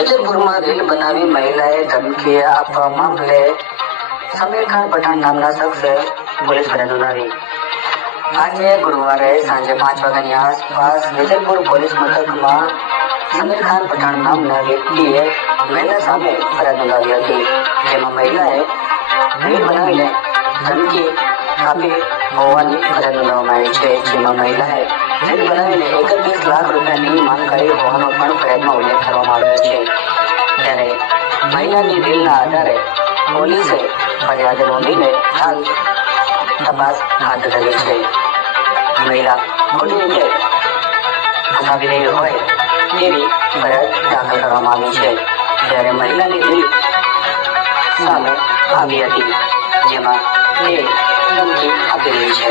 વેજલપુરમાં reel બનાવી મહિલાએ ધમકી આપવા મામલે સમીર ખાન પઠાણ નામના શખ્સે પોલીસ ફરિયાદ નોંધાવી। આજે ગુરુવારે સાંજે 5 વાગ્યાની આસપાસ વેજલપુર પોલીસ મથકમાં સમીર ખાન પઠાણ નામના વ્યક્તિએ મહિલા સામે ફરિયાદ નોંધાવી હતી, જેમાં મહિલાએ રીલ બનાવીને ધમકી આપી હોવાની ફરિયાદ નોંધવામાં આવી છે। જેમાં મહિલાએ રીલ બનાવીને 31 લાખ રૂપિયાની માંગ કરી હોવાનો પણ ફરિયાદમાં ઉલ્લેખ કરવામાં આવ્યો છે। ત્યારે મહિલાની રીલના આધારે પોલીસે ફરિયાદ નોંધીને હાલ તપાસ હાથ ધરી છે। મહિલા ખોટી રીતે ફસાવી રહી હોય તેવી ફરિયાદ દાખલ કરવામાં આવી છે। ત્યારે મહિલાની રીલ સામે આવી હતી, જેમાં તે ધમકી આપી રહી છે।